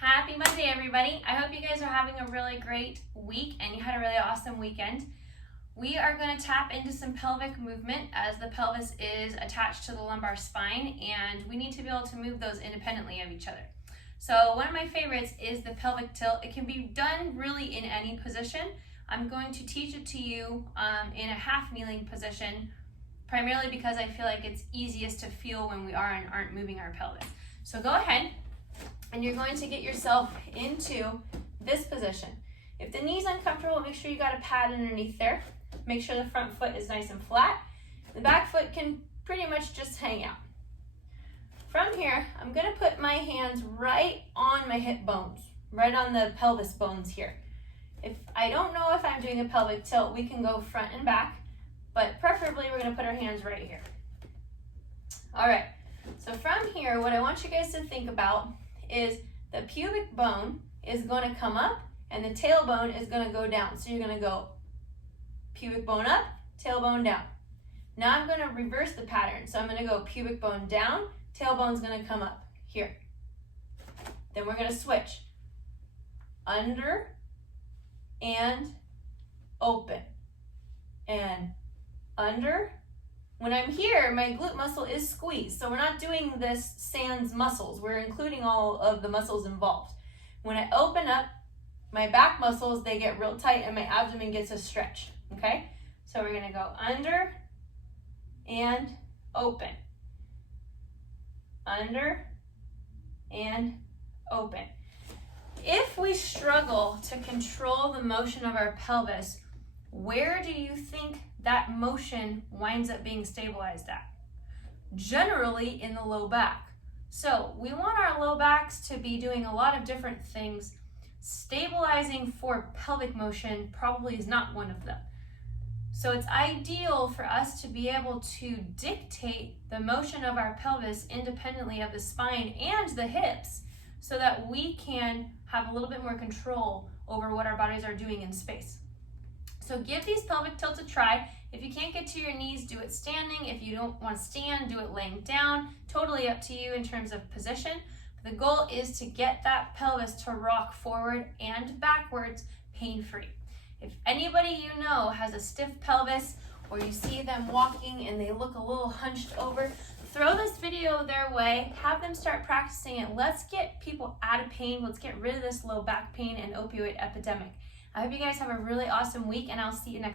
Happy Monday, everybody. I hope you guys are having a really great week and you had a really awesome weekend. We are going to tap into some pelvic movement as the pelvis is attached to the lumbar spine, and we need to be able to move those independently of each other. So one of my favorites is the pelvic tilt. It can be done really in any position. I'm going to teach it to you in a half kneeling position, primarily because I feel like it's easiest to feel when we are and aren't moving our pelvis. So go ahead and you're going to get yourself into this position. If the knee's uncomfortable, make sure you got a pad underneath there. Make sure the front foot is nice and flat. The back foot can pretty much just hang out. From here, I'm going to put my hands right on my hip bones, right on the pelvis bones here. If I don't know if I'm doing a pelvic tilt, we can go front and back, but preferably we're going to put our hands right here. All right, so from here, what I want you guys to think about is the pubic bone is going to come up and the tailbone is going to go down. So you're going to go pubic bone up, tailbone down. Now I'm going to reverse the pattern. So I'm going to go pubic bone down, tailbone's going to come up here. Then we're going to switch. Under and open. And under. When I'm here, my glute muscle is squeezed. So we're not doing this sans muscles. We're including all of the muscles involved. When I open up, my back muscles, they get real tight and my abdomen gets a stretch. Okay? So we're going to go under and open. Under and open. If we struggle to control the motion of our pelvis, where do you think that motion winds up being stabilized at? Generally in the low back. So we want our low backs to be doing a lot of different things. Stabilizing for pelvic motion probably is not one of them. So it's ideal for us to be able to dictate the motion of our pelvis independently of the spine and the hips so that we can have a little bit more control over what our bodies are doing in space. So give these pelvic tilts a try. If you can't get to your knees, do it standing. If you don't want to stand, do it laying down. Totally up to you in terms of position. The goal is to get that pelvis to rock forward and backwards pain-free. If anybody you know has a stiff pelvis or you see them walking and they look a little hunched over, throw this video their way, have them start practicing it. Let's get people out of pain. Let's get rid of this low back pain and opioid epidemic. I hope you guys have a really awesome week, and I'll see you next time.